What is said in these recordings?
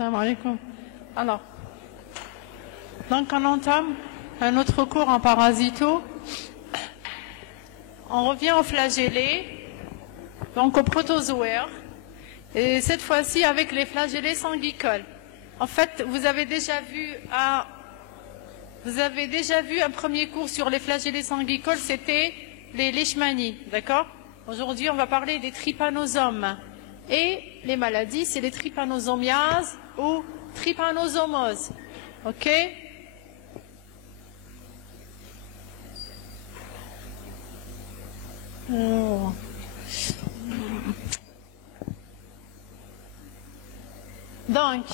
Salam alaikum. Alors, donc on entame un autre cours en parasito. On revient aux flagellés, donc aux protozoaires, et cette fois-ci avec les flagellés sanguicoles. En fait, vous avez déjà vu un premier cours sur les flagellés sanguicoles, c'était les leishmanies, d'accord? Aujourd'hui, on va parler des trypanosomes. Et les maladies, c'est les trypanosomiases ou trypanosomoses. Ok? Donc,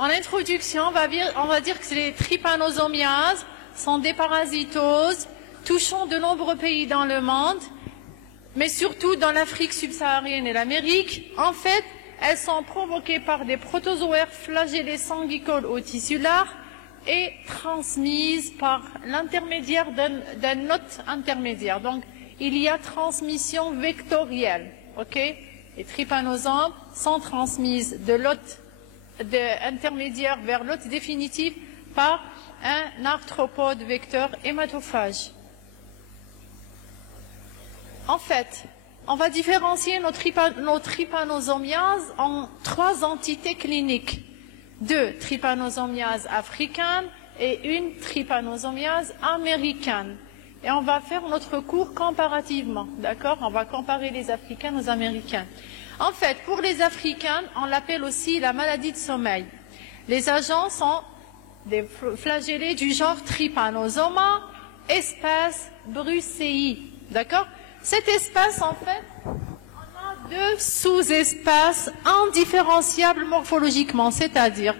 en introduction, on va dire que les trypanosomiases sont des parasitoses touchant de nombreux pays dans le monde, mais surtout dans l'Afrique subsaharienne et l'Amérique. En fait, elles sont provoquées par des protozoaires flagellés sanguicoles ou tissulaires et transmises par l'intermédiaire d'un hôte intermédiaire. Donc, il y a transmission vectorielle. Ok? Les trypanosomes sont transmises de l'hôte intermédiaire vers l'hôte définitif par un arthropode vecteur hématophage. En fait, on va différencier nos trypanosomiases en 3 entités cliniques. 2 trypanosomiases africaines et une trypanosomiase américaine. Et on va faire notre cours comparativement, d'accord? On va comparer les africaines aux américaines. En fait, pour les africaines, on l'appelle aussi la maladie de sommeil. Les agents sont des flagellés du genre Trypanosoma, espèce Brucei, d'accord? Cette espèce, en fait, on a 2 sous-espèces indifférenciables morphologiquement, c'est-à-dire,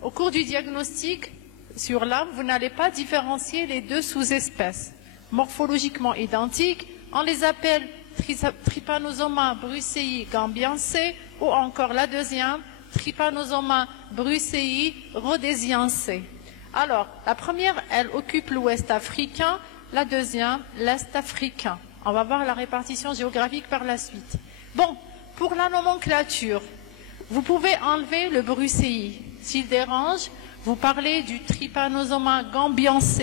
au cours du diagnostic sur l'âme, vous n'allez pas différencier les 2 sous-espèces morphologiquement identiques. On les appelle Trypanosoma brucei gambiense ou encore la deuxième, Trypanosoma brucei rhodesiense. Alors, la première, elle occupe l'ouest africain, la deuxième, l'est africain. On va voir la répartition géographique par la suite. Bon, pour la nomenclature, vous pouvez enlever le brucei. S'il dérange, vous parlez du Trypanosoma gambiense,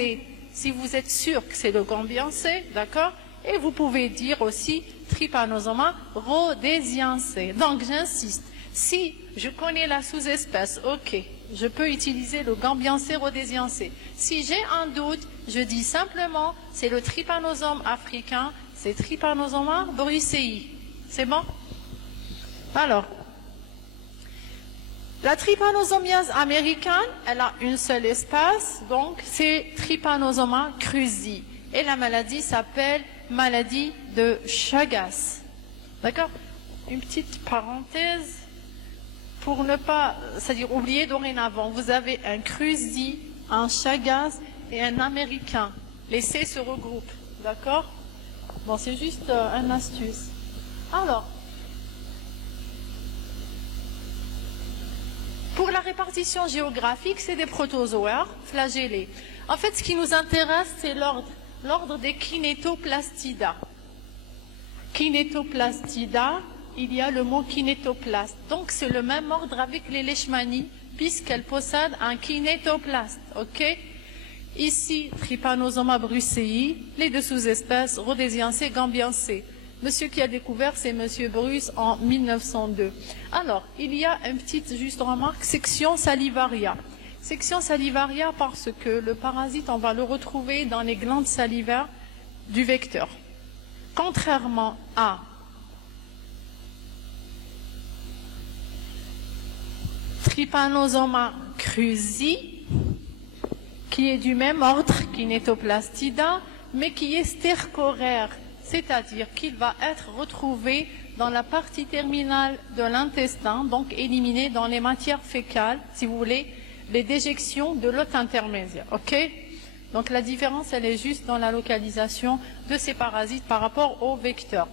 si vous êtes sûr que c'est le gambiense, d'accord? Et vous pouvez dire aussi Trypanosoma rhodesiense. Donc, j'insiste, si je connais la sous-espèce, ok, je peux utiliser le gambiense rhodesiense. Si j'ai un doute, je dis simplement, c'est le trypanosome africain, c'est Trypanosoma brucei. C'est bon? Alors, la trypanosomiase américaine, elle a une seule espèce, donc c'est Trypanosoma cruzi. Et la maladie s'appelle maladie de Chagas. D'accord? Une petite parenthèse pour ne pas, c'est-à-dire oublier dorénavant. Vous avez un cruzi, un Chagas et un américain. Les C se regroupent. D'accord? Bon, c'est juste une astuce. Alors, pour la répartition géographique, c'est des protozoaires flagellés. En fait, ce qui nous intéresse, c'est l'ordre des Kinetoplastida. Kinetoplastida, il y a le mot kinétoplaste. Donc, c'est le même ordre avec les leishmanies, puisqu'elles possèdent un kinétoplaste. Ok? Ici, Trypanosoma brucei, les 2 sous-espèces, rhodesiense et gambiense. Monsieur qui a découvert, c'est Monsieur Bruce en 1902. Alors, il y a une petite juste remarque, section salivaria. Section salivaria parce que le parasite, on va le retrouver dans les glandes salivaires du vecteur. Contrairement à Trypanosoma cruzi, qui est du même ordre Kinetoplastida, mais qui est stercoraire, c'est-à-dire qu'il va être retrouvé dans la partie terminale de l'intestin, donc éliminé dans les matières fécales, si vous voulez, les déjections de l'hôte intermédiaire. Ok? Donc la différence, elle est juste dans la localisation de ces parasites par rapport au vecteur.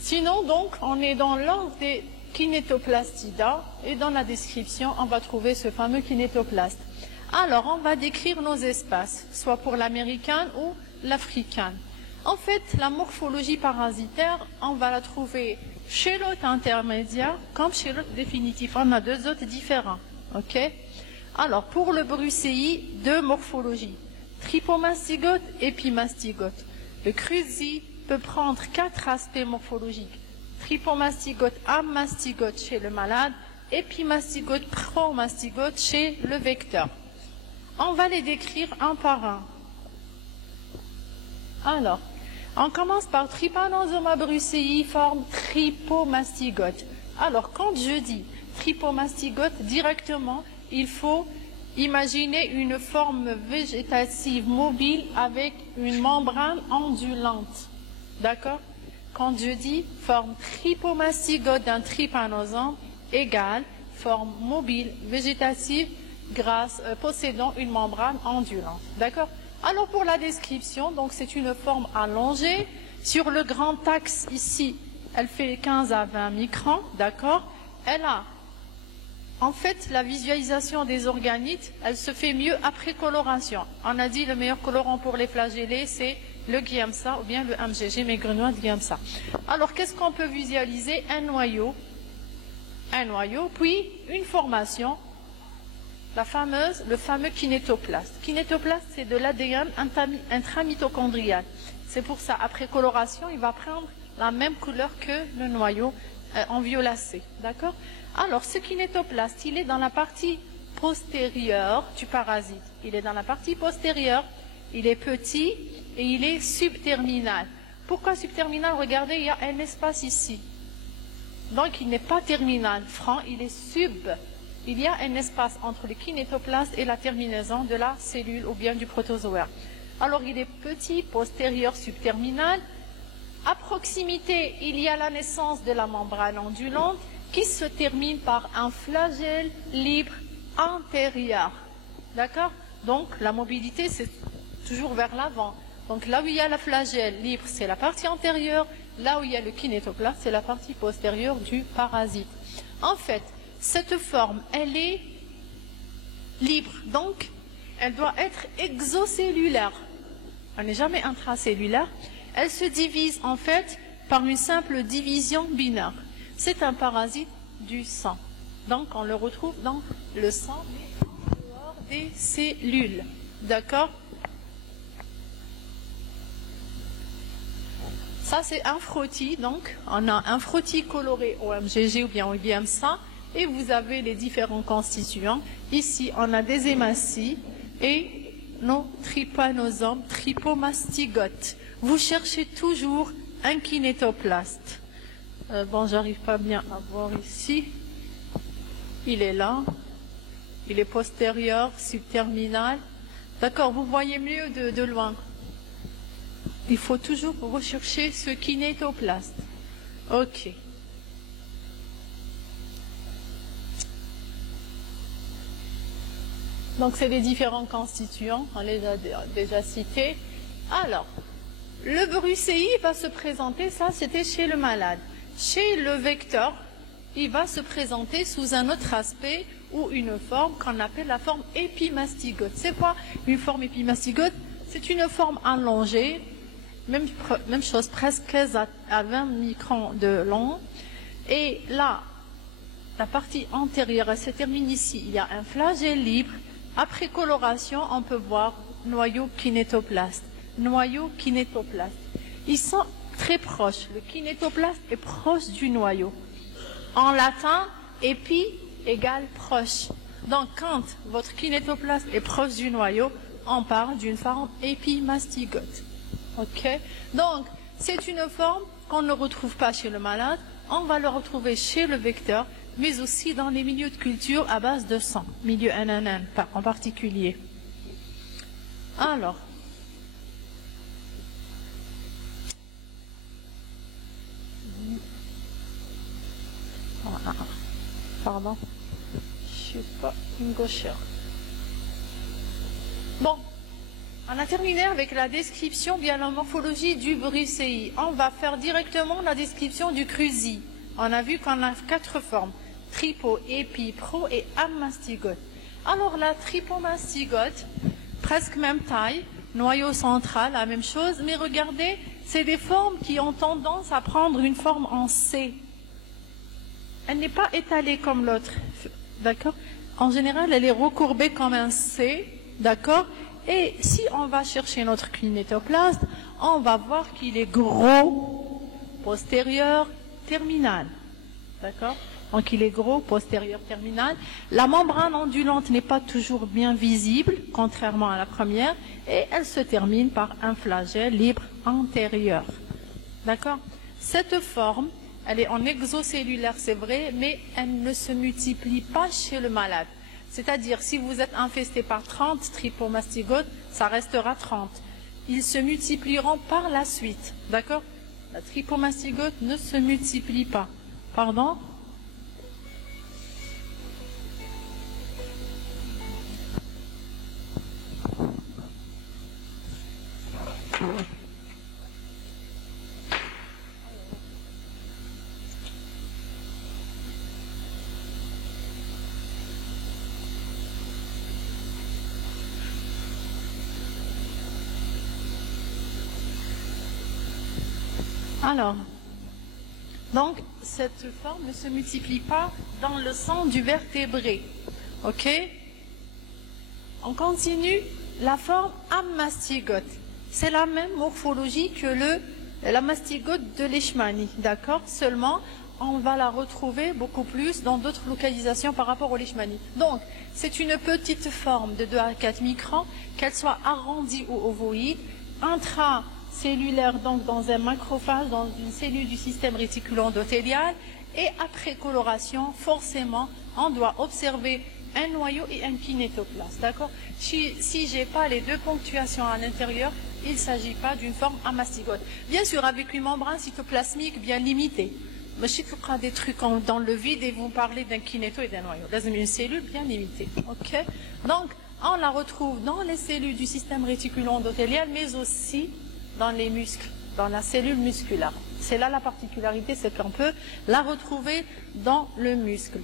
Sinon, donc, on est dans l'ordre des Kinetoplastida, et dans la description, on va trouver ce fameux kinétoplaste. Alors, on va décrire nos espèces, soit pour l'américaine ou l'africaine. En fait, la morphologie parasitaire, on va la trouver Chez l'hôte intermédiaire, comme chez l'hôte définitif, on a deux hôtes différents. Ok? Alors, pour le brucei, deux morphologies. Tripomastygote, épimastygote. Le cruzi peut prendre quatre aspects morphologiques. Tripomastygote, amastygote chez le malade, épimastygote, promastygote chez le vecteur. On va les décrire un par un. Alors, on commence par Trypanosoma brucei, forme tripomastygote. Alors, quand je dis tripomastygote, directement, il faut imaginer une forme végétative mobile avec une membrane ondulante. D'accord? Quand je dis forme tripomastygote d'un trypanosome égale forme mobile végétative possédant une membrane ondulante. D'accord? Alors pour la description, donc c'est une forme allongée. Sur le grand axe ici, elle fait 15 à 20 microns. D'accord? Elle a, en fait, la visualisation des organites, elle se fait mieux après coloration. On a dit le meilleur colorant pour les flagellés, c'est le Giemsa ou bien le MGG, mais Grenois de Giemsa. Alors, qu'est-ce qu'on peut visualiser? Un noyau, puis une formation, le fameux kinétoplaste. Kinétoplaste, c'est de l'ADN intramitochondrial. C'est pour ça, après coloration, il va prendre la même couleur que le noyau en violacé. D'accord? Alors, ce kinétoplaste, il est dans la partie postérieure du parasite. Il est dans la partie postérieure, il est petit et il est subterminal. Pourquoi subterminal? Regardez, il y a un espace ici. Donc, il n'est pas terminal, franc, il est sub. Il y a un espace entre le kinétoplaste et la terminaison de la cellule ou bien du protozoaire. Alors, il est petit, postérieur, subterminal. À proximité, il y a la naissance de la membrane ondulante qui se termine par un flagelle libre antérieur. D'accord? Donc, la mobilité, c'est toujours vers l'avant. Donc, là où il y a la flagelle libre, c'est la partie antérieure. Là où il y a le kinétoplaste, c'est la partie postérieure du parasite. En fait, cette forme, elle est libre. Donc, elle doit être exocellulaire. Elle n'est jamais intracellulaire. Elle se divise, en fait, par une simple division binaire. C'est un parasite du sang. Donc, on le retrouve dans le sang, mais en dehors des cellules. D'accord? Ça, c'est un frottis. Donc, on a un frottis coloré au MGG ou bien au Giemsa. Et vous avez les différents constituants. Ici, on a des hématies et nos trypanosomes tripomastygotes. Vous cherchez toujours un kinétoplaste. Bon, j'arrive pas bien à voir ici. Il est là. Il est postérieur, subterminal. D'accord, vous voyez mieux de loin. Il faut toujours rechercher ce kinétoplaste. Ok. Donc, c'est les différents constituants, on les a déjà cités. Alors, le brucei va se présenter, ça c'était chez le malade. Chez le vecteur, il va se présenter sous un autre aspect ou une forme qu'on appelle la forme épimastygote. C'est quoi une forme épimastygote? C'est une forme allongée, même chose, presque 15 à 20 microns de long. Et là, la partie antérieure, elle se termine ici. Il y a un flagelle libre. Après coloration, on peut voir noyau kinétoplaste. Noyau kinétoplaste. Ils sont très proches. Le kinétoplaste est proche du noyau. En latin, épi égale proche. Donc, quand votre kinétoplaste est proche du noyau, on parle d'une forme épimastygote. Ok? Donc, c'est une forme qu'on ne retrouve pas chez le malade. On va le retrouver chez le vecteur, mais aussi dans les milieux de culture à base de sang, milieu NNN en particulier. Alors, pardon, je suis pas une gauchère. Bon, on a terminé avec la description, bien la morphologie du brucei. On va faire directement la description du cruzi. On a vu qu'on a 4 formes. Tripo, épi, pro et amastygote. Alors la tripomastygote, presque même taille, noyau central, la même chose, mais regardez, c'est des formes qui ont tendance à prendre une forme en C. Elle n'est pas étalée comme l'autre, d'accord? En général, elle est recourbée comme un C, d'accord? Et si on va chercher notre kinétoplaste, on va voir qu'il est gros, postérieur, terminal, d'accord? Donc il est gros, postérieur, terminal. La membrane ondulante n'est pas toujours bien visible, contrairement à la première, et elle se termine par un flagelle libre antérieur, d'accord? Cette forme, elle est en exocellulaire, c'est vrai, mais elle ne se multiplie pas chez le malade. C'est-à-dire, si vous êtes infesté par 30 tripomastygotes, ça restera 30. Ils se multiplieront par la suite, d'accord? La tripomastygote ne se multiplie pas. Pardon? Alors, donc, cette forme ne se multiplie pas dans le sang du vertébré. Ok? On continue. La forme amastygote. C'est la même morphologie que la mastygote de Leishmani. D'accord? Seulement, on va la retrouver beaucoup plus dans d'autres localisations par rapport au Leishmani. Donc, c'est une petite forme de 2 à 4 microns, qu'elle soit arrondie ou ovoïde, intracellulaire, donc dans un macrophage, dans une cellule du système réticulo-endothélial, et après coloration, forcément, on doit observer un noyau et un kinétoplaste, d'accord? Si je n'ai pas les 2 ponctuations à l'intérieur, il ne s'agit pas d'une forme amastygote. Bien sûr, avec une membrane cytoplasmique bien limitée. Mais si tu prends des trucs dans le vide et vous parlez d'un kinéto et d'un noyau, c'est une cellule bien limitée, ok? Donc, on la retrouve dans les cellules du système réticulo-endothélial, mais aussi dans les muscles, dans la cellule musculaire. C'est là la particularité, c'est qu'on peut la retrouver dans le muscle.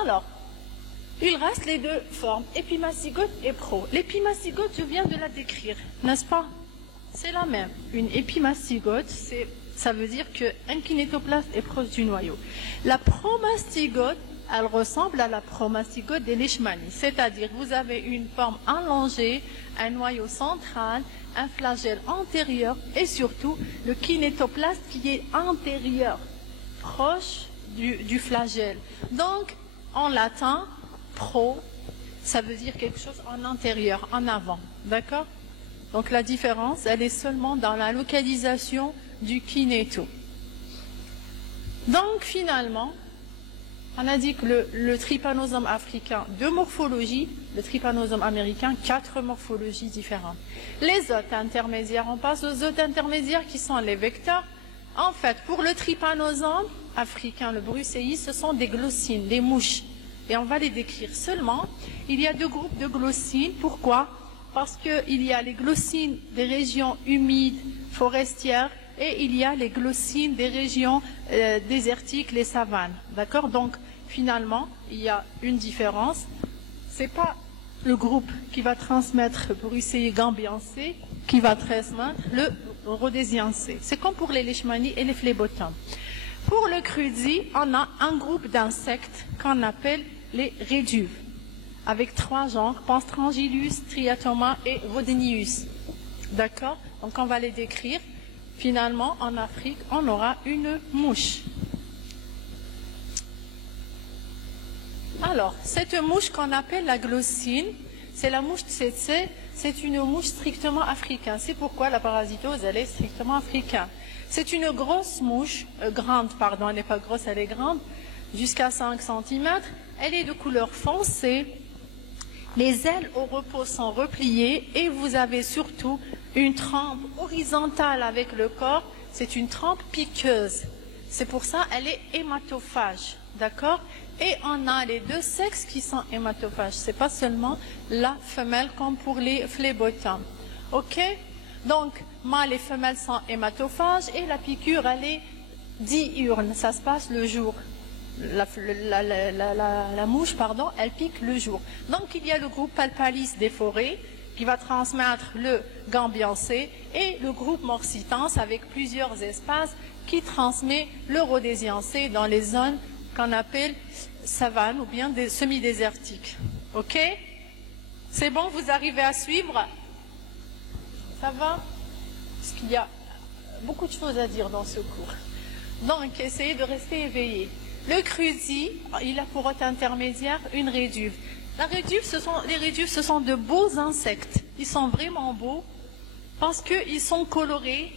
Alors, il reste les 2 formes, épimastygote et pro. L'épimastygote, je viens de la décrire, n'est-ce pas? C'est la même. Une épimastygote, ça veut dire qu'un kinétoplaste est proche du noyau. La promastygote, elle ressemble à la promastygote des Leishmani, c'est-à-dire vous avez une forme allongée, un noyau central, un flagelle antérieur et surtout le kinétoplaste qui est antérieur, proche du flagelle. Donc, en latin, pro, ça veut dire quelque chose en antérieur, en avant, d'accord? Donc la différence, elle est seulement dans la localisation du kinéto. Donc finalement, on a dit que le trypanosome africain, 2 morphologies, le trypanosome américain, 4 morphologies différentes. Les hôtes intermédiaires, on passe aux hôtes intermédiaires qui sont les vecteurs. En fait, pour le trypanosome africain, le brucei, ce sont des glossines, des mouches. Et on va les décrire seulement. Il y a 2 groupes de glossines. Pourquoi? Parce qu'il y a les glossines des régions humides, forestières, et il y a les glossines des régions désertiques, les savanes. D'accord? Donc, finalement, il y a une différence. Ce n'est pas le groupe qui va transmettre brucei gambiancé qui va transmettre le rhodesiancé. C'est comme pour les leishmanies et les phlébotomes. Pour le crudi, on a un groupe d'insectes qu'on appelle les réduves, avec 3 genres, Panstrangilus, Triatoma et Rhodenius. D'accord? Donc on va les décrire. Finalement, en Afrique, on aura une mouche. Alors, cette mouche qu'on appelle la glossine, c'est la mouche tsetse, c'est une mouche strictement africaine. C'est pourquoi la parasitose, elle est strictement africaine. C'est une grosse mouche, grande, pardon, elle n'est pas grosse, elle est grande, jusqu'à 5 cm. Elle est de couleur foncée. Les ailes au repos sont repliées et vous avez surtout une trempe horizontale avec le corps. C'est une trempe piqueuse. C'est pour ça qu'elle est hématophage. D'accord? Et on a les 2 sexes qui sont hématophages. Ce n'est pas seulement la femelle comme pour les phlébotomes. Ok? Donc, mâles et femelles sont hématophages et la piqûre, elle est diurne. Ça se passe le jour. La mouche, pardon, elle pique le jour. Donc, il y a le groupe Palpalis des forêts qui va transmettre le Gambian C, et le groupe morcitans avec plusieurs espaces qui transmet le Rhodésien C dans les zones qu'on appelle savanes ou bien semi-désertiques. Ok? C'est bon, vous arrivez à suivre? Ça va? Parce qu'il y a beaucoup de choses à dire dans ce cours. Donc, essayez de rester éveillé. Le cruzi, il a pour hôte intermédiaire une réduve. Les réduves, ce sont de beaux insectes. Ils sont vraiment beaux parce qu'ils sont colorés.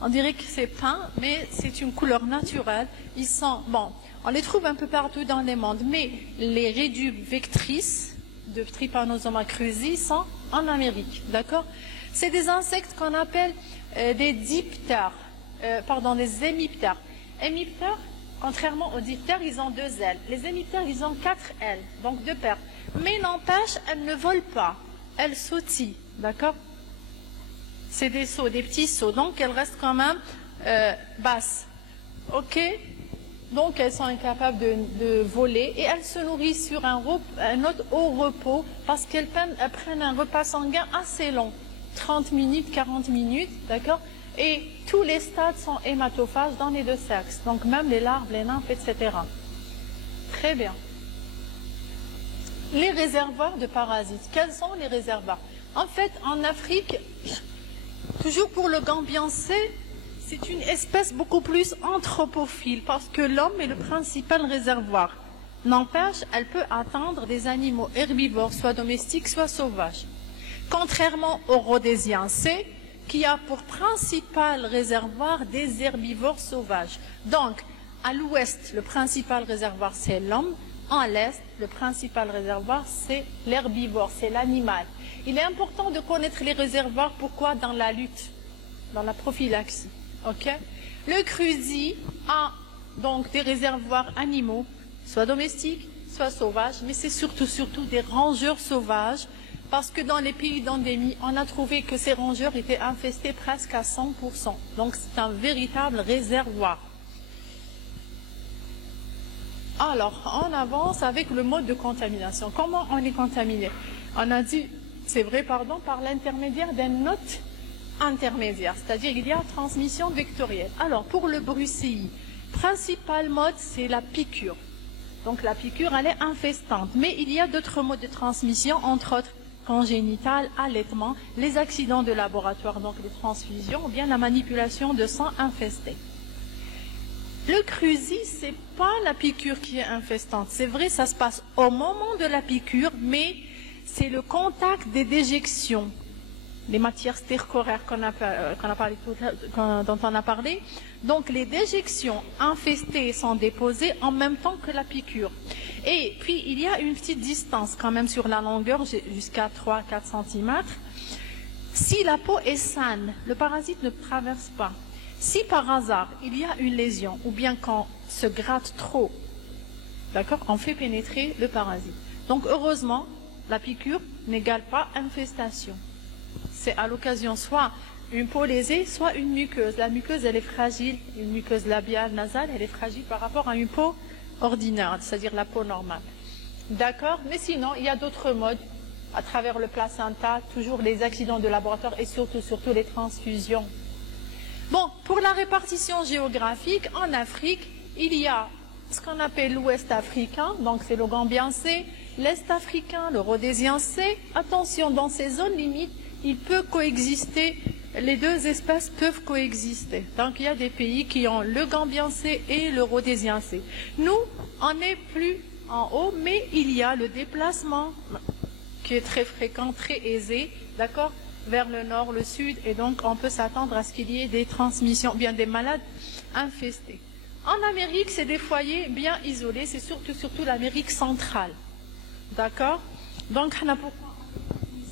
On dirait que c'est peint, mais c'est une couleur naturelle. Ils sont, bon, on les trouve un peu partout dans le monde, mais les réduves vectrices de Trypanosoma cruzi sont en Amérique, d'accord? C'est des insectes qu'on appelle des diptères, des hémiptères. Hémiptères, contrairement aux diptères, ils ont 2 ailes. Les hémiptères, ils ont 4 ailes, donc 2 paires. Mais n'empêche, elles ne volent pas, elles sautillent, d'accord? C'est des sauts, des petits sauts, donc elles restent quand même basses, ok? Donc elles sont incapables de voler et elles se nourrissent sur un autre au repos parce qu'elles prennent un repas sanguin assez long, 30 minutes, 40 minutes, d'accord? Et tous les stades sont hématophages dans les 2 sexes, donc même les larves, les nymphes, etc. Très bien. Les réservoirs de parasites. Quels sont les réservoirs? En fait, en Afrique, toujours pour le Gambian C, c'est une espèce beaucoup plus anthropophile parce que l'homme est le principal réservoir. N'empêche, elle peut atteindre des animaux herbivores, soit domestiques, soit sauvages. Contrairement au Rhodésien C, qui a pour principal réservoir des herbivores sauvages. Donc, à l'ouest, le principal réservoir, c'est l'homme. En l'est, le principal réservoir, c'est l'herbivore, c'est l'animal. Il est important de connaître les réservoirs. Pourquoi? Dans la lutte, dans la prophylaxie. Okay? Le cruzi a donc des réservoirs animaux, soit domestiques, soit sauvages, mais c'est surtout des rongeurs sauvages, parce que dans les pays d'endémie, on a trouvé que ces rongeurs étaient infestés presque à 100%. Donc c'est un véritable réservoir. Alors, on avance avec le mode de contamination. Comment on est contaminé? On a dit, c'est vrai, pardon, par l'intermédiaire d'un hôte intermédiaire, c'est-à-dire il y a transmission vectorielle. Alors, pour le brucei, principal mode, c'est la piqûre. Donc la piqûre, elle est infestante. Mais il y a d'autres modes de transmission, entre autres congénitale, allaitement, les accidents de laboratoire, donc les transfusions, ou bien la manipulation de sang infesté. Le cruzi, c'est pas la piqûre qui est infestante. C'est vrai, ça se passe au moment de la piqûre, mais c'est le contact des déjections, les matières stercoraires dont on a parlé. Donc les déjections infestées sont déposées en même temps que la piqûre. Et puis il y a une petite distance quand même sur la longueur, jusqu'à 3-4 cm. Si la peau est saine, le parasite ne traverse pas. Si par hasard il y a une lésion, ou bien quand on se gratte trop, d'accord, on fait pénétrer le parasite. Donc heureusement, la piqûre n'égale pas infestation. C'est à l'occasion soit une peau lésée, soit une muqueuse. La muqueuse, elle est fragile, une muqueuse labiale, nasale, elle est fragile par rapport à une peau ordinaire, c'est-à-dire la peau normale. D'accord? Mais sinon, il y a d'autres modes, à travers le placenta, toujours les accidents de laboratoire et surtout les transfusions. Bon, pour la répartition géographique, en Afrique, il y a ce qu'on appelle l'Ouest africain, donc c'est le Gambian C, l'Est africain, le Rhodésien C. Attention, dans ces zones limites, il peut coexister, les 2 espèces peuvent coexister. Donc il y a des pays qui ont le Gambian C et le Rhodésien C. Nous, on n'est plus en haut, mais il y a le déplacement qui est très fréquent, très aisé, d'accord, vers le nord, le sud, et donc on peut s'attendre à ce qu'il y ait des transmissions, bien des malades infestés. En Amérique, c'est des foyers bien isolés, c'est surtout l'Amérique centrale, d'accord. Donc, pourquoi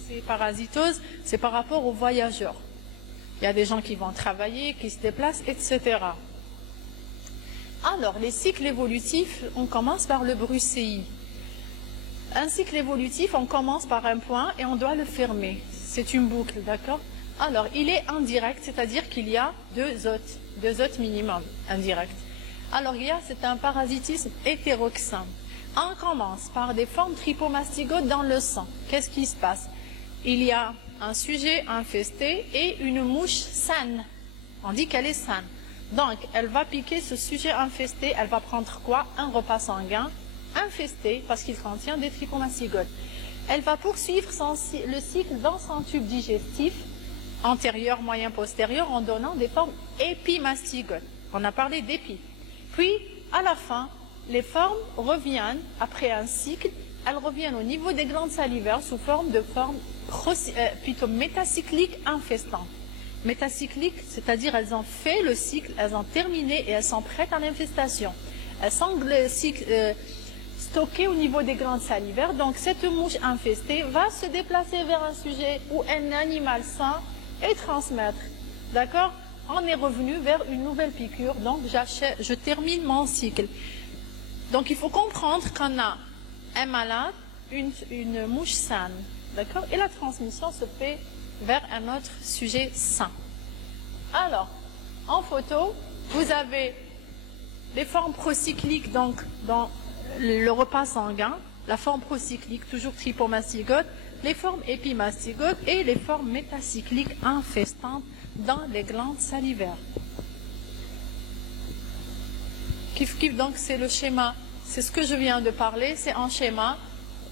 ces parasitoses, c'est par rapport aux voyageurs. Il y a des gens qui vont travailler, qui se déplacent, etc. Alors, les cycles évolutifs, on commence par le brucei. Un cycle évolutif, on commence par un point et on doit le fermer. C'est une boucle, d'accord? Alors, il est indirect, c'est-à-dire qu'il y a 2 hôtes minimum indirects. Alors, c'est un parasitisme hétéroxyne. On commence par des formes tripomastigotes dans le sang. Qu'est-ce qui se passe? il y a un sujet infesté et une mouche saine. On dit qu'elle est saine. Donc, elle va piquer ce sujet infesté, elle va prendre quoi? Un repas sanguin infesté, parce qu'il contient des tripomastigotes. Elle va poursuivre le cycle dans son tube digestif, antérieur, moyen, postérieur, en donnant des formes épimastigotes. On a parlé d'épi. Puis, à la fin, les formes reviennent, après un cycle, elles reviennent au niveau des glandes salivaires sous forme de formes plutôt métacycliques infestantes. Métacycliques, c'est-à-dire elles ont fait le cycle, elles ont terminé et elles sont prêtes à l'infestation. Elles sont stockées au niveau des glandes salivaires. Donc cette mouche infestée va se déplacer vers un sujet ou un animal sain et transmettre. D'accord? On est revenu vers une nouvelle piqûre, donc je termine mon cycle. Donc il faut comprendre qu'on a un malade, une mouche saine. D'accord? Et la transmission se fait vers un autre sujet sain. Alors, en photo, vous avez les formes procycliques, donc dans le repas sanguin, la forme procyclique, toujours tripomastigote, les formes épimastigotes et les formes métacycliques infestantes dans les glandes salivaires. Kif kif, donc c'est le schéma, c'est ce que je viens de parler, c'est un schéma.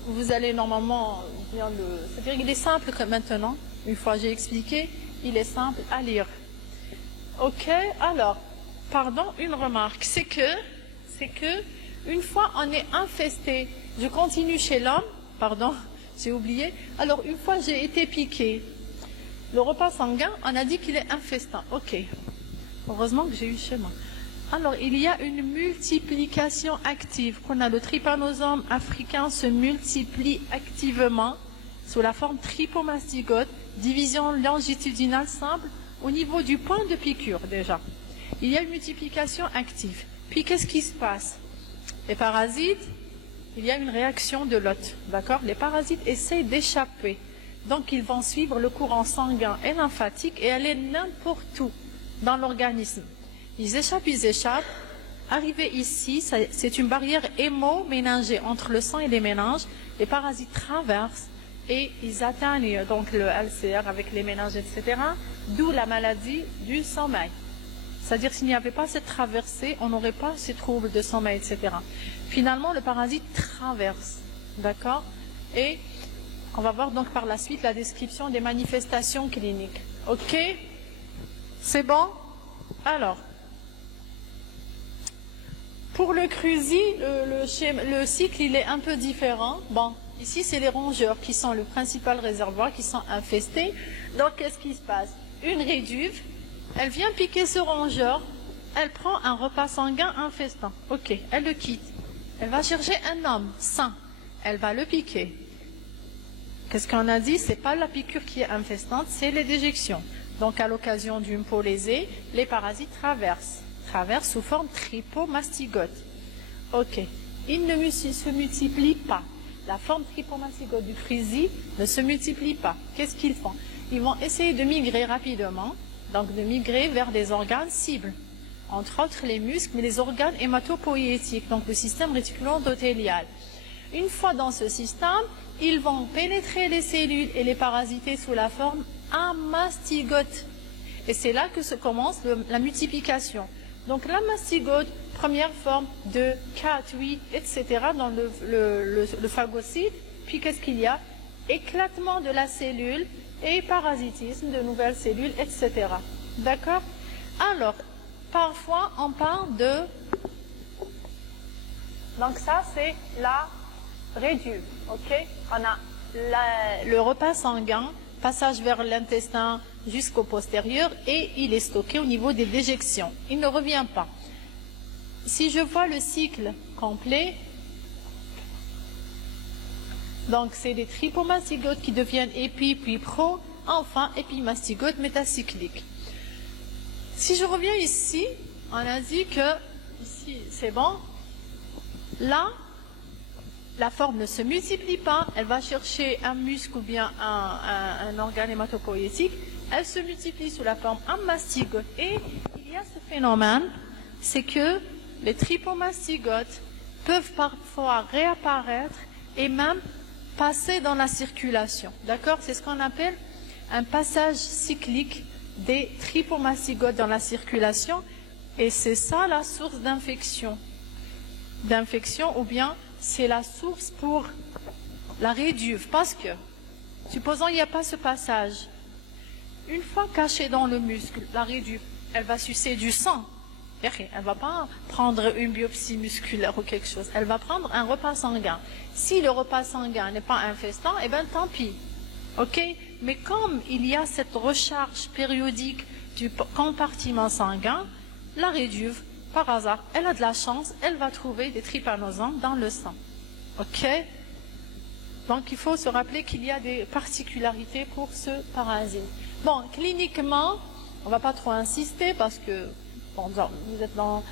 Vous allez normalement, c'est-à-dire qu'il est simple que maintenant, une fois j'ai expliqué, il est simple à lire. Ok, alors, pardon, une remarque, c'est que une fois on est infesté, je continue chez l'homme, pardon, j'ai oublié, alors une fois j'ai été piqué, le repas sanguin, on a dit qu'il est infestant, ok, heureusement que j'ai eu chez moi. Alors, il y a une multiplication active, qu'on a le trypanosome africain se multiplie activement sous la forme tripomastigote, division longitudinale simple au niveau du point de piqûre déjà. Il y a une multiplication active. Puis qu'est-ce qui se passe? Les parasites, il y a une réaction de l'hôte, d'accord? Les parasites essaient d'échapper. Donc ils vont suivre le courant sanguin et lymphatique et aller n'importe où dans l'organisme. Ils échappent. Arrivés ici, c'est une barrière hémoméningée entre le sang et les méninges. Les parasites traversent et ils atteignent donc le LCR avec les méninges, etc. D'où la maladie du sommeil. C'est-à-dire s'il n'y avait pas cette traversée, on n'aurait pas ces troubles de sommeil, etc. Finalement, le parasite traverse, d'accord? Et on va voir donc par la suite la description des manifestations cliniques. Ok? C'est bon? Alors, pour le CRUSI, le cycle il est un peu différent. Bon, ici c'est les rongeurs qui sont le principal réservoir, qui sont infestés. Donc qu'est-ce qui se passe? Une réduve, elle vient piquer ce rongeur, elle prend un repas sanguin infestant. Ok, elle le quitte. Elle va chercher un homme sain, elle va le piquer. Qu'est-ce qu'on a dit? C'est pas la piqûre qui est infestante, c'est les déjections. Donc à l'occasion d'une peau lésée, les parasites traversent sous forme tripomastigote. Ok, ils ne se multiplient pas. La forme tripomastigote du CRUSI ne se multiplie pas. Qu'est-ce qu'ils font? Ils vont essayer de migrer rapidement, donc de migrer vers des organes cibles, entre autres les muscles, mais les organes hématopoïétiques, donc le système réticulo-endothélial. Une fois dans ce système, ils vont pénétrer les cellules et les parasiter sous la forme amastigote. Et c'est là que se commence la multiplication. Donc la mastigote, première forme, 2, 4, 8, etc. dans le phagocyte. Puis qu'est-ce qu'il y a? Éclatement de la cellule et parasitisme de nouvelles cellules, etc. D'accord? Alors, parfois on parle de... Donc ça c'est la réduve, ok? On a le repas sanguin, passage vers l'intestin jusqu'au postérieur et il est stocké au niveau des déjections. Il ne revient pas. Si je vois le cycle complet, donc c'est des tripomastigotes qui deviennent épi puis pro, enfin épimastigotes métacycliques. Si je reviens ici, on a dit que, ici c'est bon, là, la forme ne se multiplie pas, elle va chercher un muscle ou bien un organe hématopoïétique, elle se multiplie sous la forme amastigote. Et il y a ce phénomène, c'est que les tripomastigotes peuvent parfois réapparaître et même passer dans la circulation. D'accord? C'est ce qu'on appelle un passage cyclique des trypomastigotes dans la circulation. Et c'est ça la source d'infection. D'infection, ou bien c'est la source pour la réduve. Parce que, supposons il n'y a pas ce passage, une fois cachée dans le muscle, la réduve, elle va sucer du sang. Elle ne va pas prendre une biopsie musculaire ou quelque chose. Elle va prendre un repas sanguin. Si le repas sanguin n'est pas infestant, eh bien tant pis. Ok? Mais comme il y a cette recharge périodique du compartiment sanguin, la réduve, par hasard, elle a de la chance, elle va trouver des trypanosomes dans le sang. Ok? Donc il faut se rappeler qu'il y a des particularités pour ce parasite. Bon, cliniquement, on ne va pas trop insister parce que bon, vous êtes en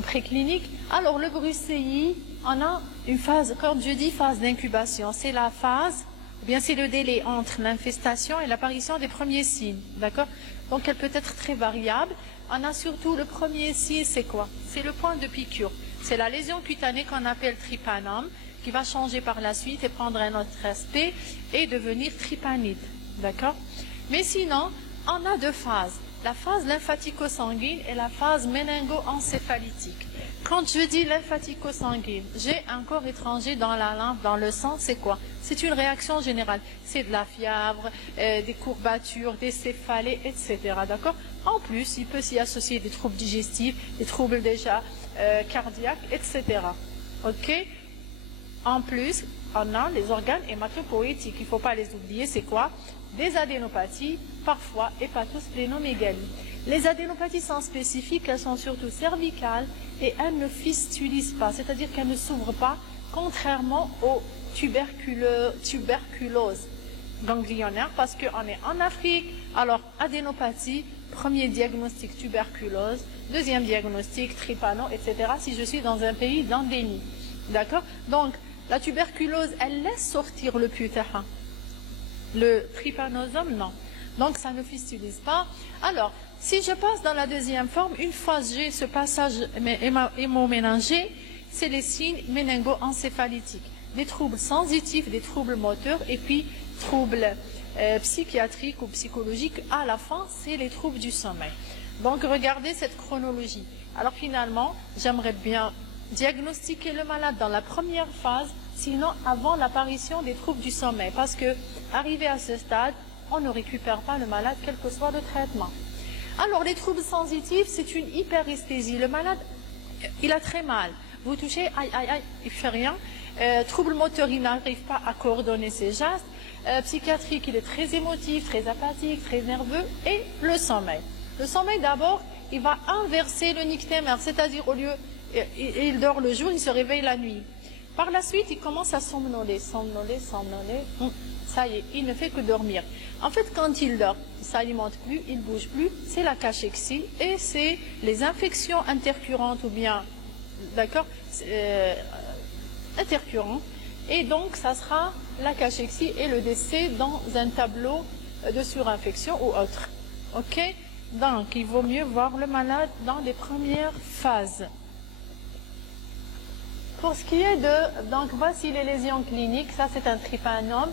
préclinique. Alors le brucei, on a une phase, comme je dis, phase d'incubation. C'est la phase, ou bien c'est le délai entre l'infestation et l'apparition des premiers signes. D'accord? Donc elle peut être très variable. On a surtout le premier signe, c'est quoi? C'est le point de piqûre. C'est la lésion cutanée qu'on appelle trypanom, qui va changer par la suite et prendre un autre aspect et devenir trypanite. D'accord? Mais sinon, on a deux phases. La phase lymphatico-sanguine et la phase méningo-encéphalitique. Quand je dis lymphatico-sanguine, j'ai un corps étranger dans la lymphe, dans le sang, c'est quoi? C'est une réaction générale. C'est de la fièvre, des courbatures, des céphalées, etc. D'accord? En plus, il peut s'y associer des troubles digestifs, des troubles déjà cardiaques, etc. Ok? En plus, on a les organes hématopoïétiques. Il ne faut pas les oublier, c'est quoi? Des adénopathies, parfois hépatosplénomégalie. Les adénopathies sont spécifiques, elles sont surtout cervicales et elles ne fistulisent pas, c'est-à-dire qu'elles ne s'ouvrent pas, contrairement aux tuberculoses ganglionnaires, parce qu'on est en Afrique. Alors, adénopathie, premier diagnostic tuberculose, deuxième diagnostic trypano, etc. si je suis dans un pays d'endémie. D'accord? Donc, la tuberculose, elle laisse sortir le putérin. Le trypanosome, non. Donc, ça ne fistulise pas. Alors, si je passe dans la deuxième forme, une fois j'ai ce passage hémoméningé, c'est les signes méningo-encéphalitiques. Des troubles sensitifs, des troubles moteurs, et puis troubles psychiatriques ou psychologiques. À la fin, c'est les troubles du sommeil. Donc, regardez cette chronologie. Alors, finalement, j'aimerais bien diagnostiquer le malade dans la première phase, sinon avant l'apparition des troubles du sommeil. Parce que, arrivé à ce stade, on ne récupère pas le malade, quel que soit le traitement. Alors, les troubles sensitifs, c'est une hyperesthésie. Le malade, il a très mal. Vous touchez, aïe, aïe, aïe, il ne fait rien. Trouble moteur, il n'arrive pas à coordonner ses gestes. Psychiatrique, il est très émotif, très apathique, très nerveux. Et le sommeil. Le sommeil, d'abord, il va inverser le nictémer, c'est-à-dire au lieu, il dort le jour, il se réveille la nuit. Par la suite, il commence à somnoler. Ça y est, il ne fait que dormir. En fait, quand il dort, il ne s'alimente plus, il ne bouge plus, c'est la cachexie et c'est les infections intercurrentes ou bien, d'accord, intercurrentes. Et donc, ça sera la cachexie et le décès dans un tableau de surinfection ou autre. Ok? Donc, il vaut mieux voir le malade dans les premières phases. Pour ce qui est de, donc voici les lésions cliniques, ça c'est un trypanome,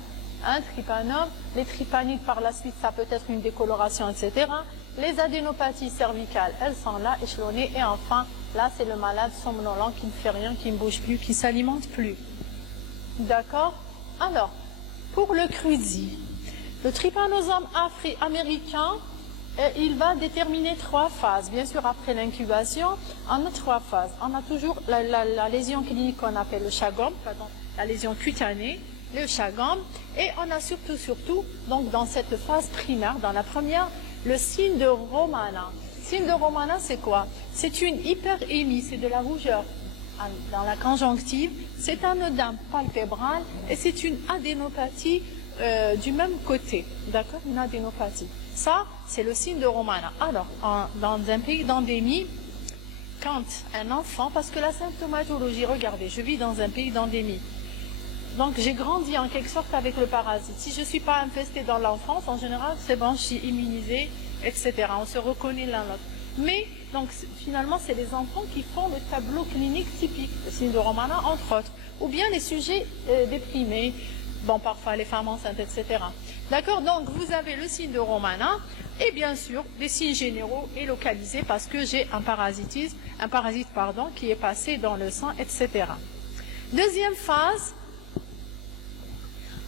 les trypanites par la suite ça peut être une décoloration, etc. Les adénopathies cervicales, elles sont là, échelonnées, et enfin, là c'est le malade somnolent qui ne fait rien, qui ne bouge plus, qui ne s'alimente plus. D'accord? Alors, pour le cruzi, le trypanosome américain, il va déterminer trois phases. Bien sûr, après l'incubation, on a trois phases. On a toujours la lésion clinique qu'on appelle le chagome, la lésion cutanée, le chagome, et on a surtout, donc dans cette phase primaire, dans la première, le signe de Romana. Signe de Romana, c'est quoi? C'est une hyperémie, c'est de la rougeur dans la conjonctive, c'est un œdème palpébral et c'est une adénopathie du même côté, d'accord? Une adénopathie. Ça, c'est le signe de Romana. Alors, dans un pays d'endémie, quand un enfant, parce que la symptomatologie, regardez, je vis dans un pays d'endémie, donc j'ai grandi en quelque sorte avec le parasite. Si je ne suis pas infestée dans l'enfance, en général, c'est bon, je suis immunisée, etc. On se reconnaît l'un l'autre. Mais, donc, finalement, c'est les enfants qui font le tableau clinique typique, le signe de Romana, entre autres. Ou bien les sujets déprimés, bon, parfois les femmes enceintes, etc. D'accord? Donc, vous avez le signe de Romana et bien sûr, des signes généraux et localisés parce que j'ai un parasite, qui est passé dans le sang, etc. Deuxième phase,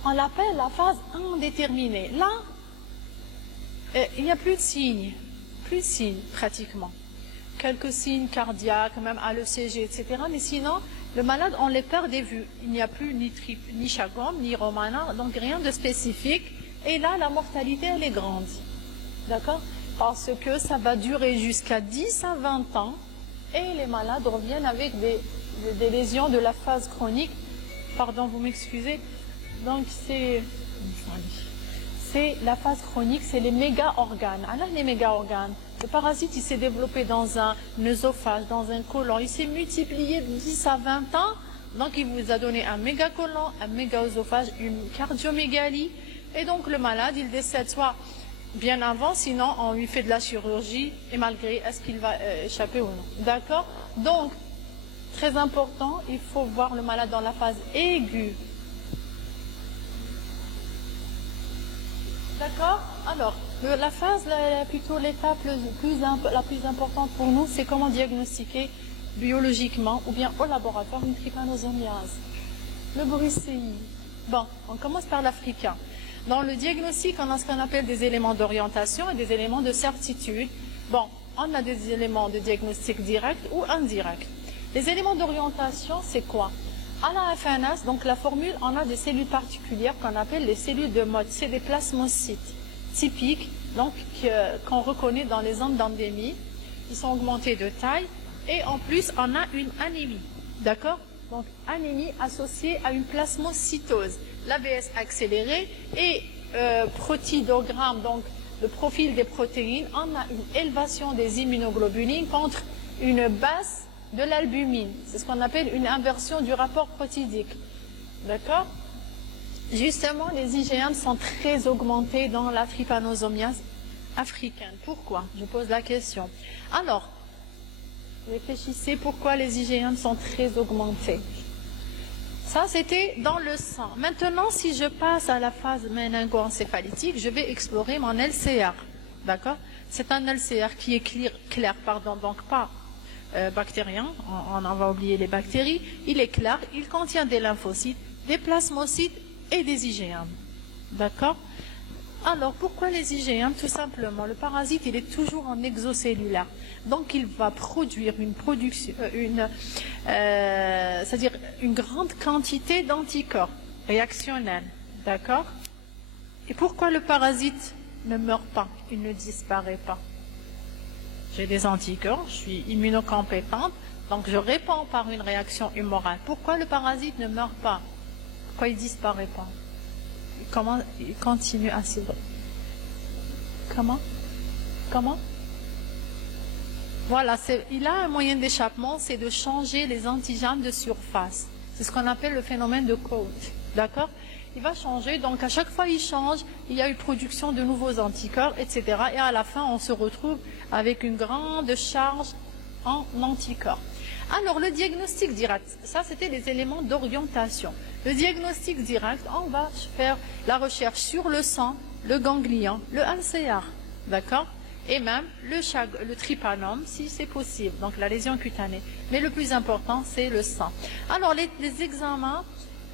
on l'appelle la phase indéterminée. Là, il n'y a plus de signes pratiquement. Quelques signes cardiaques, même à l'ECG, etc. Mais sinon, le malade, on les perd des vues. Il n'y a plus ni chagom, ni romana, donc rien de spécifique. Et là, la mortalité, elle est grande. D'accord? Parce que ça va durer jusqu'à 10 à 20 ans et les malades reviennent avec des lésions de la phase chronique. Pardon, vous m'excusez. Donc, c'est la phase chronique, c'est les méga-organes. Alors, les méga-organes, le parasite, il s'est développé dans un œsophage, dans un côlon. Il s'est multiplié de 10 à 20 ans. Donc, il vous a donné un méga-côlon, un méga-œsophage, une cardiomégalie. Et donc, le malade, il décède soit bien avant, sinon, on lui fait de la chirurgie. Et malgré, est-ce qu'il va échapper ou non? D'accord? Donc, très important, il faut voir le malade dans la phase aiguë. D'accord? Alors, la phase, plutôt l'étape la plus importante pour nous, c'est comment diagnostiquer biologiquement ou bien au laboratoire une trypanosomiase. Le brucéi. Bon, on commence par l'africain. Dans le diagnostic, on a ce qu'on appelle des éléments d'orientation et des éléments de certitude. Bon, on a des éléments de diagnostic direct ou indirect. Les éléments d'orientation, c'est quoi? À la FNS, donc la formule, on a des cellules particulières qu'on appelle les cellules de Mott. C'est des plasmocytes typiques, donc qu'on reconnaît dans les zones d'endémie. Ils sont augmentés de taille et en plus, on a une anémie. D'accord? Donc, anémie associée à une plasmocytose. L'ABS accéléré et protidogramme, donc le profil des protéines, on a une élévation des immunoglobulines contre une baisse de l'albumine. C'est ce qu'on appelle une inversion du rapport protidique. D'accord? Justement, les IgM sont très augmentés dans la trypanosomiase africaine. Pourquoi? Je pose la question. Alors, réfléchissez pourquoi les IgM sont très augmentés. Ça, c'était dans le sang. Maintenant, si je passe à la phase méningo-encéphalytique, je vais explorer mon LCR. D'accord? C'est un LCR qui est clair, donc pas bactérien, on en va oublier les bactéries. Il est clair, il contient des lymphocytes, des plasmocytes et des IgM. D'accord? Alors, pourquoi les IgM? Tout simplement, le parasite, il est toujours en exocellulaire. Donc, il va produire c'est-à-dire une grande quantité d'anticorps réactionnels. D'accord? Et pourquoi le parasite ne meurt pas? Il ne disparaît pas. J'ai des anticorps, je suis immunocompétente, donc je réponds par une réaction humorale. Pourquoi le parasite ne meurt pas? Pourquoi il ne disparaît pas? Comment il continue à s'y... Comment? Voilà, il a un moyen d'échappement, c'est de changer les antigènes de surface. C'est ce qu'on appelle le phénomène de Coat. D'accord? Il va changer, donc à chaque fois il change, il y a une production de nouveaux anticorps, etc. Et à la fin, on se retrouve avec une grande charge en anticorps. Alors, le diagnostic direct, ça c'était les éléments d'orientation. Le diagnostic direct, on va faire la recherche sur le sang, le ganglion, le LCR, d'accord? Et même le trypanom, si c'est possible, donc la lésion cutanée. Mais le plus important, c'est le sang. Alors, les examens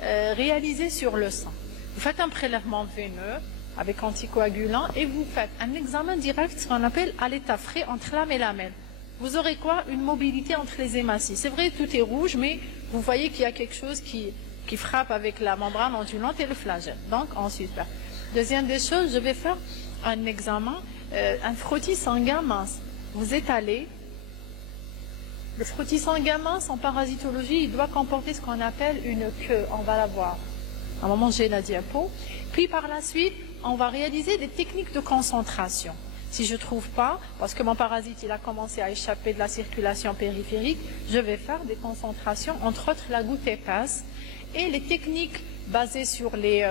réalisés sur le sang. Vous faites un prélèvement veineux avec anticoagulant et vous faites un examen direct, ce qu'on appelle à l'état frais, entre lame et lamelle. Vous aurez quoi? Une mobilité entre les hématies. C'est vrai, tout est rouge, mais vous voyez qu'il y a quelque chose qui frappe avec la membrane ondulante et le flagelle. Donc, on suspend. Deuxième des choses, je vais faire un examen, un frottis sanguin mince. Vous étalez. Le frottis sanguin mince, en parasitologie, il doit comporter ce qu'on appelle une queue. On va la voir. À un moment, j'ai la diapo. Puis, par la suite, on va réaliser des techniques de concentration. Si je ne trouve pas, parce que mon parasite il a commencé à échapper de la circulation périphérique, je vais faire des concentrations, entre autres la goutte épaisse, et les techniques basées sur les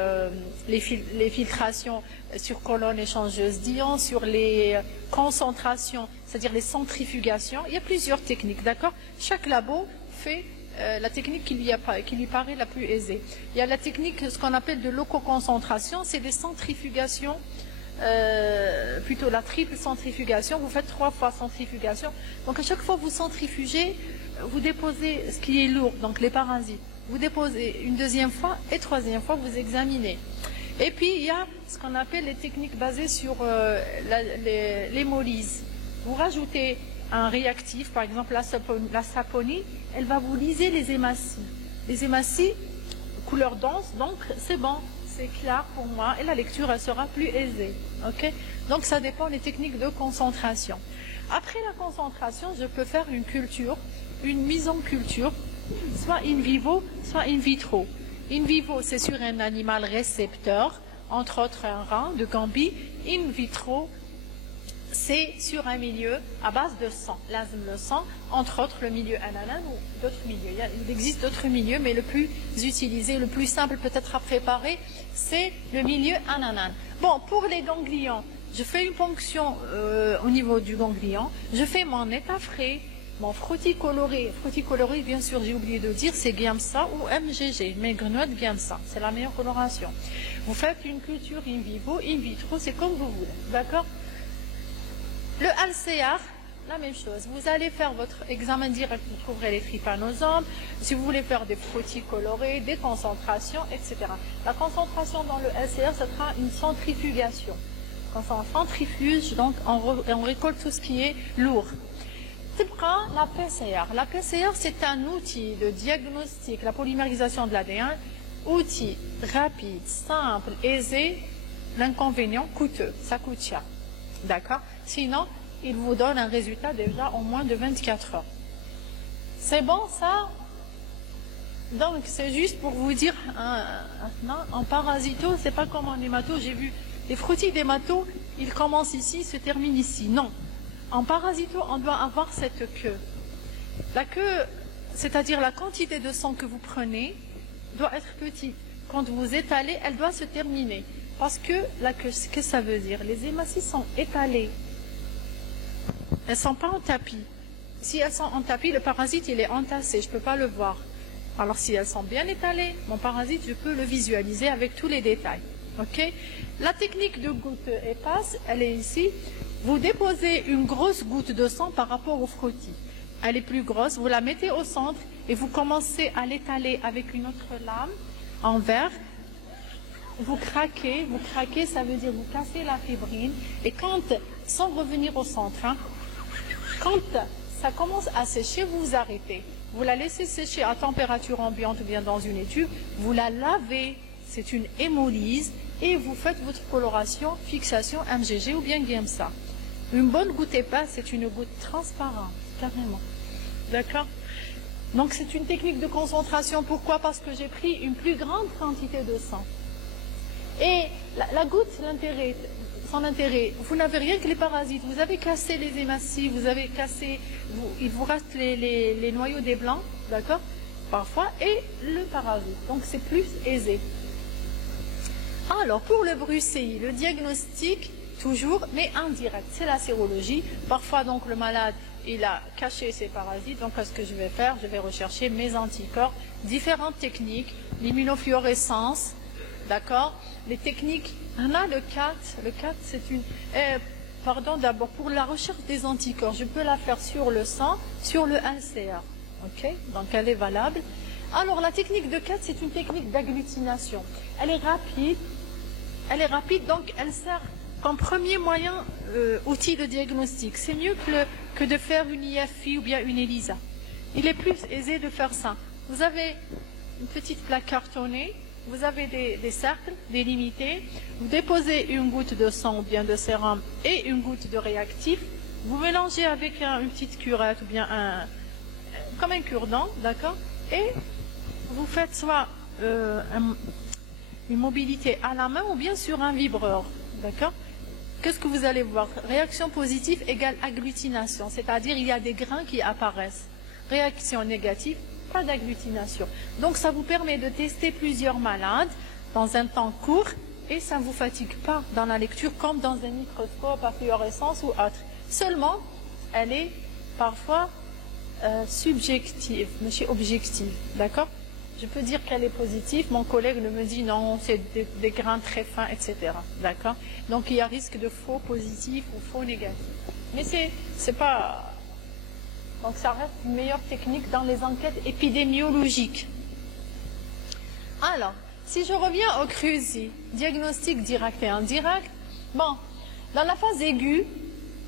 filtrations sur colonne échangeuse d'ions, sur les concentrations, c'est-à-dire les centrifugations. Il y a plusieurs techniques, d'accord? Chaque labo fait la technique qui lui paraît la plus aisée. Il y a la technique, ce qu'on appelle de l'aucoconcentration, c'est des centrifugations, plutôt la triple centrifugation. Vous faites 3 fois centrifugation. Donc à chaque fois que vous centrifugez, vous déposez ce qui est lourd, donc les parasites. Vous déposez une deuxième fois et troisième fois, vous examinez. Et puis il y a ce qu'on appelle les techniques basées sur l'hémolyse. Vous rajoutez un réactif, par exemple la saponie, elle va vous liser les hématies. Les hématies, couleur dense, donc c'est bon, c'est clair pour moi, et la lecture elle sera plus aisée. Okay? Donc ça dépend des techniques de concentration. Après la concentration, je peux faire une culture, une mise en culture, soit in vivo, soit in vitro. In vivo, c'est sur un animal récepteur, entre autres un rein de Gambie. In vitro, c'est sur un milieu à base de sang, le sang, entre autres le milieu ananan ou d'autres milieux. Il existe d'autres milieux, mais le plus utilisé, le plus simple peut-être à préparer, c'est le milieu ananan. Bon, pour les ganglions, je fais une ponction au niveau du ganglion, je fais mon état frais, mon frottis coloré. Frottis coloré, bien sûr, j'ai oublié de dire, c'est Giemsa ou MGG, mais grenouille Giemsa, c'est la meilleure coloration. Vous faites une culture in vivo, in vitro, c'est comme vous voulez, d'accord? Le LCR, la même chose. Vous allez faire votre examen direct, vous trouverez les trypanosomes. Si vous voulez faire des frottis colorés, des concentrations, etc. La concentration dans le LCR, ce sera une centrifugation. Quand on centrifuge, donc on récolte tout ce qui est lourd. La PCR. La PCR, c'est un outil de diagnostic, la polymérisation de l'ADN, outil rapide, simple, aisé, l'inconvénient coûteux, ça coûte cher. D'accord? Sinon, il vous donne un résultat déjà en moins de 24 heures. C'est bon ça? Donc c'est juste pour vous dire, en parasito, c'est pas comme en hémato, j'ai vu les frottis d'hémato, ils commencent ici, se terminent ici. Non. En parasito, on doit avoir cette queue. La queue, c'est-à-dire la quantité de sang que vous prenez, doit être petite. Quand vous étalez, elle doit se terminer. Parce que la queue, ce que ça veut dire? Les hématies sont étalées. Elles ne sont pas en tapis. Si elles sont en tapis, le parasite, il est entassé, je ne peux pas le voir. Alors si elles sont bien étalées, mon parasite, je peux le visualiser avec tous les détails. Okay? La technique de goutte épaisse, elle est ici. Vous déposez une grosse goutte de sang par rapport au frottis. Elle est plus grosse, vous la mettez au centre et vous commencez à l'étaler avec une autre lame en verre. Vous craquez, ça veut dire vous cassez la fibrine. Et quand, sans revenir au centre, quand ça commence à sécher, vous arrêtez. Vous la laissez sécher à température ambiante ou bien dans une étuve, vous la lavez, c'est une hémolyse, et vous faites votre coloration, fixation, MGG ou bien Giemsa. Une bonne goutte épaisse, c'est une goutte transparente, carrément. D'accord? Donc c'est une technique de concentration. Pourquoi? Parce que j'ai pris une plus grande quantité de sang. Et la goutte, son intérêt, vous n'avez rien que les parasites. Vous avez cassé les hématies, vous avez cassé, il vous reste les noyaux des blancs, d'accord? Parfois, et le parasite. Donc c'est plus aisé. Alors, pour le brucéi, le diagnostic, toujours, mais indirect, c'est la sérologie. Parfois, donc, le malade, il a caché ses parasites. Donc, qu'est-ce que je vais faire? Je vais rechercher mes anticorps, différentes techniques, l'immunofluorescence, d'accord? Les techniques, on a le CAT. Le CAT, c'est une... pardon, d'abord, pour la recherche des anticorps, je peux la faire sur le sang, sur le LCR. Ok? Donc, elle est valable. Alors, la technique de CAT, c'est une technique d'agglutination. Elle est rapide, donc elle sert comme premier moyen, outil de diagnostic. C'est mieux que de faire une IFI ou bien une ELISA. Il est plus aisé de faire ça. Vous avez une petite plaque cartonnée, vous avez des cercles délimités, vous déposez une goutte de sang ou bien de sérum et une goutte de réactif, vous mélangez avec une petite curette ou bien comme un cure-dent, d'accord? Et vous faites soit une mobilité à la main ou bien sur un vibreur, d'accord? Qu'est-ce que vous allez voir? Réaction positive égale agglutination, c'est-à-dire il y a des grains qui apparaissent. Réaction négative, pas d'agglutination. Donc ça vous permet de tester plusieurs malades dans un temps court et ça ne vous fatigue pas dans la lecture comme dans un microscope à fluorescence ou autre. Seulement, elle est parfois subjective, mais objective, d'accord? Je peux dire qu'elle est positive, mon collègue me dit non, c'est des grains très fins, etc. D'accord? Donc il y a risque de faux positif ou faux négatif. Mais c'est pas... Donc ça reste une meilleure technique dans les enquêtes épidémiologiques. Alors, si je reviens au CRUSI, diagnostic direct et indirect, bon, dans la phase aiguë,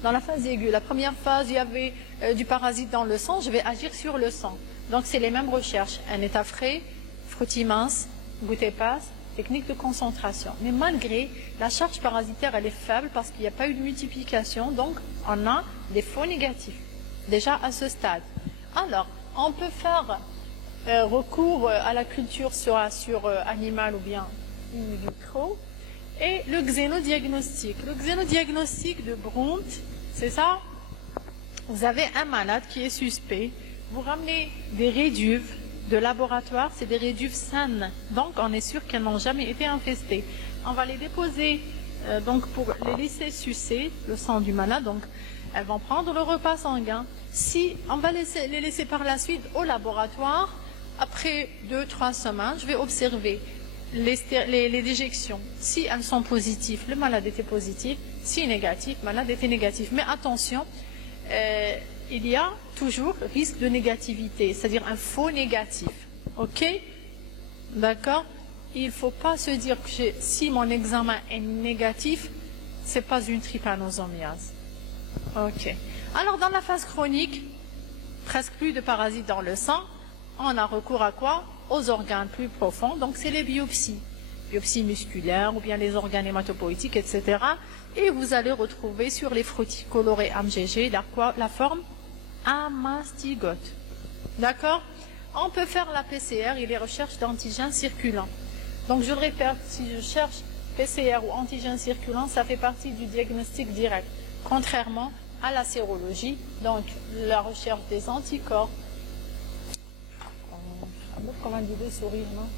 la première phase, il y avait du parasite dans le sang, je vais agir sur le sang. Donc c'est les mêmes recherches, un état frais, frottis mince, goutte épaisse, technique de concentration. Mais malgré, la charge parasitaire, elle est faible parce qu'il n'y a pas eu de multiplication, donc on a des faux négatifs, déjà à ce stade. Alors, on peut faire recours à la culture sur animal ou bien in vitro, et le xénodiagnostic. Le xénodiagnostic de Brunt, c'est ça? Vous avez un malade qui est suspect, vous ramenez des réduves de laboratoire, c'est des réduves saines, donc on est sûr qu'elles n'ont jamais été infestées. On va les déposer donc pour les laisser sucer le sang du malade, donc elles vont prendre le repas sanguin. Si on va les laisser par la suite au laboratoire, après 2-3 semaines, je vais observer les déjections. Si elles sont positives, le malade était positif. Si négatif, le malade était négatif. Mais attention, il y a toujours risque de négativité, c'est-à-dire un faux négatif. Ok? D'accord? Il ne faut pas se dire que si mon examen est négatif, ce n'est pas une trypanosomiase. Ok. Alors, dans la phase chronique, presque plus de parasites dans le sang, on a recours à quoi? Aux organes plus profonds, donc c'est les biopsies. Biopsies musculaires ou bien les organes hématopoïétiques, etc. Et vous allez retrouver sur les frottis colorés AMGG la forme amastygote. D'accord? On peut faire la PCR et les recherches d'antigènes circulants. Donc je le répète, si je cherche PCR ou antigènes circulants, ça fait partie du diagnostic direct. Contrairement à la sérologie, donc la recherche des anticorps. Comment dire de sourire, non?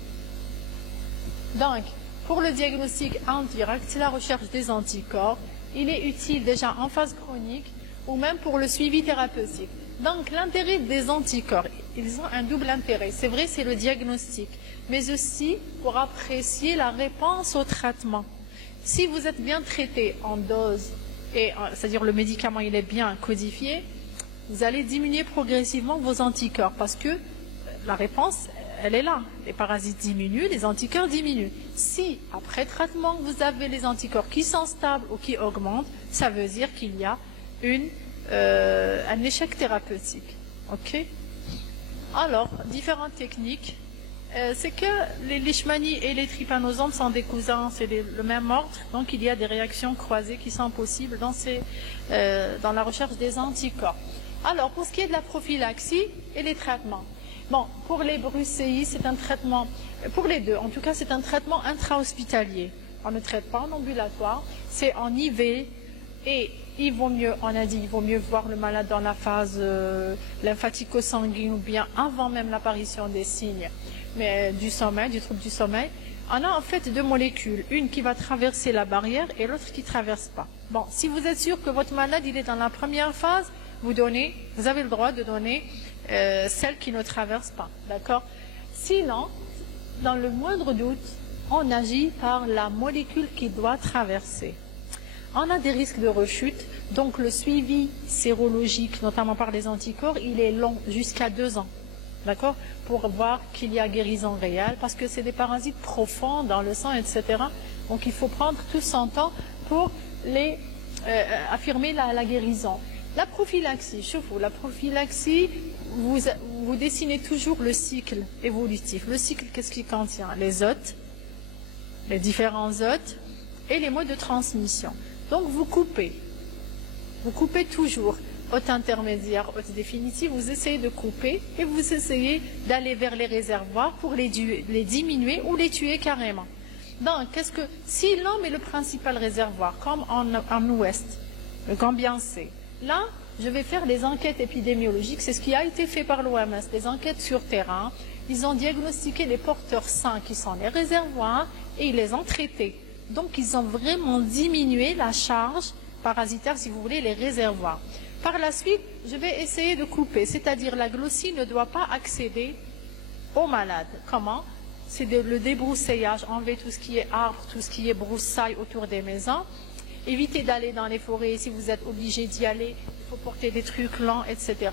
Donc, pour le diagnostic indirect, c'est la recherche des anticorps. Il est utile déjà en phase chronique ou même pour le suivi thérapeutique. Donc, l'intérêt des anticorps, ils ont un double intérêt. C'est vrai, c'est le diagnostic, mais aussi pour apprécier la réponse au traitement. Si vous êtes bien traité en dose, c'est-à-dire le médicament il est bien codifié, vous allez diminuer progressivement vos anticorps parce que la réponse, elle est là. Les parasites diminuent, les anticorps diminuent. Si, après traitement, vous avez les anticorps qui sont stables ou qui augmentent, ça veut dire qu'il y a un échec thérapeutique. Ok? Alors, différentes techniques. C'est que les leishmanies et les trypanosomes sont des cousins, c'est le même ordre, donc il y a des réactions croisées qui sont possibles dans la recherche des anticorps. Alors, pour ce qui est de la prophylaxie et les traitements, bon, pour les brucéies, c'est un traitement, pour les deux, en tout cas, c'est un traitement intra-hospitalier. On ne traite pas en ambulatoire, c'est en IV et il vaut mieux, on a dit, il vaut mieux voir le malade dans la phase lymphatico-sanguine ou bien avant même l'apparition des signes du sommeil, du trouble du sommeil. On a en fait deux molécules, une qui va traverser la barrière et l'autre qui ne traverse pas. Bon, si vous êtes sûr que votre malade il est dans la première phase, vous avez le droit de donner celle qui ne traverse pas, d'accord? Sinon, dans le moindre doute, on agit par la molécule qui doit traverser. On a des risques de rechute, donc le suivi sérologique, notamment par les anticorps, il est long, jusqu'à 2 ans, d'accord? Pour voir qu'il y a guérison réelle, parce que c'est des parasites profonds dans le sang, etc. Donc il faut prendre tout son temps pour affirmer la guérison. La prophylaxie, chauffe-vous, la prophylaxie, vous dessinez toujours le cycle évolutif. Le cycle, qu'est-ce qu'il contient? Les hôtes, les différents hôtes et les modes de transmission. Donc vous coupez toujours, hôte intermédiaire, hôte définitive, vous essayez de couper et vous essayez d'aller vers les réservoirs pour les diminuer ou les tuer carrément. Donc, si l'homme est le principal réservoir, comme en ouest, le Gambien C, là, je vais faire des enquêtes épidémiologiques, c'est ce qui a été fait par l'OMS, des enquêtes sur terrain. Ils ont diagnostiqué les porteurs sains qui sont les réservoirs et ils les ont traités. Donc, ils ont vraiment diminué la charge parasitaire, si vous voulez, les réservoirs. Par la suite, je vais essayer de couper, c'est-à-dire la glossie ne doit pas accéder aux malades. Comment? C'est le débroussaillage, enlever tout ce qui est arbre, tout ce qui est broussailles autour des maisons. Évitez d'aller dans les forêts si vous êtes obligé d'y aller. Il faut porter des trucs lents, etc.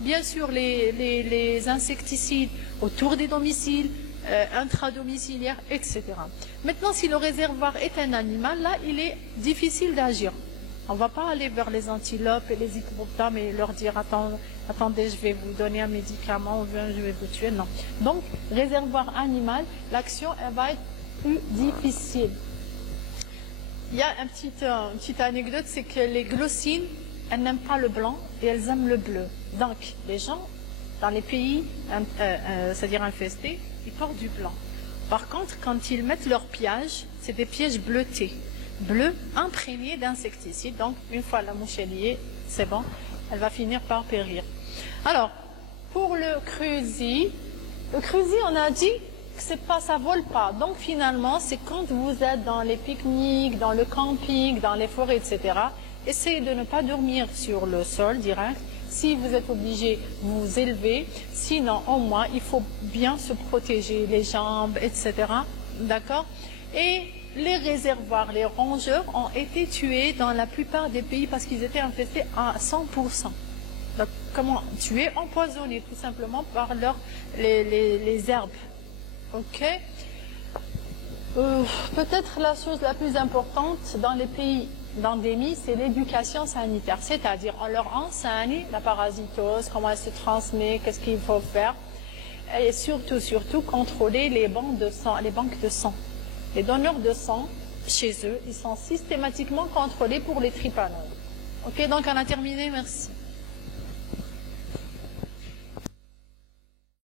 Bien sûr, les insecticides autour des domiciles, intradomiciliaires, etc. Maintenant, si le réservoir est un animal, là, il est difficile d'agir. On ne va pas aller vers les antilopes et les hippopotames et leur dire attendez, je vais vous donner un médicament ou bien je vais vous tuer. Non. Donc, réservoir animal, l'action, elle va être plus difficile. Il y a une petite anecdote, c'est que les glossines, elles n'aiment pas le blanc et elles aiment le bleu. Donc, les gens, dans les pays, c'est-à-dire infestés, ils portent du blanc. Par contre, quand ils mettent leurs pièges, c'est des pièges bleutés. Bleu imprégné d'insecticides. Donc, une fois la mouche est liée, c'est bon, elle va finir par périr. Alors, pour le cruzi, on a dit que ça vole pas. Donc, finalement, c'est quand vous êtes dans les pique-niques, dans le camping, dans les forêts, etc., essayez de ne pas dormir sur le sol direct. Si vous êtes obligé, vous élevez. Sinon, au moins, il faut bien se protéger les jambes, etc. D'accord? Et les réservoirs, les rongeurs ont été tués dans la plupart des pays parce qu'ils étaient infestés à 100%. Donc, comment tuer? Empoisonnés, tout simplement par les herbes. Ok? Peut-être la chose la plus importante dans les pays d'endémie, c'est l'éducation sanitaire. C'est-à-dire, on leur enseigne la parasitose, comment elle se transmet, qu'est-ce qu'il faut faire. Et surtout, contrôler les banques de sang. Les donneurs de sang, chez eux, ils sont systématiquement contrôlés pour les trypanoses. Ok, donc on a terminé, merci.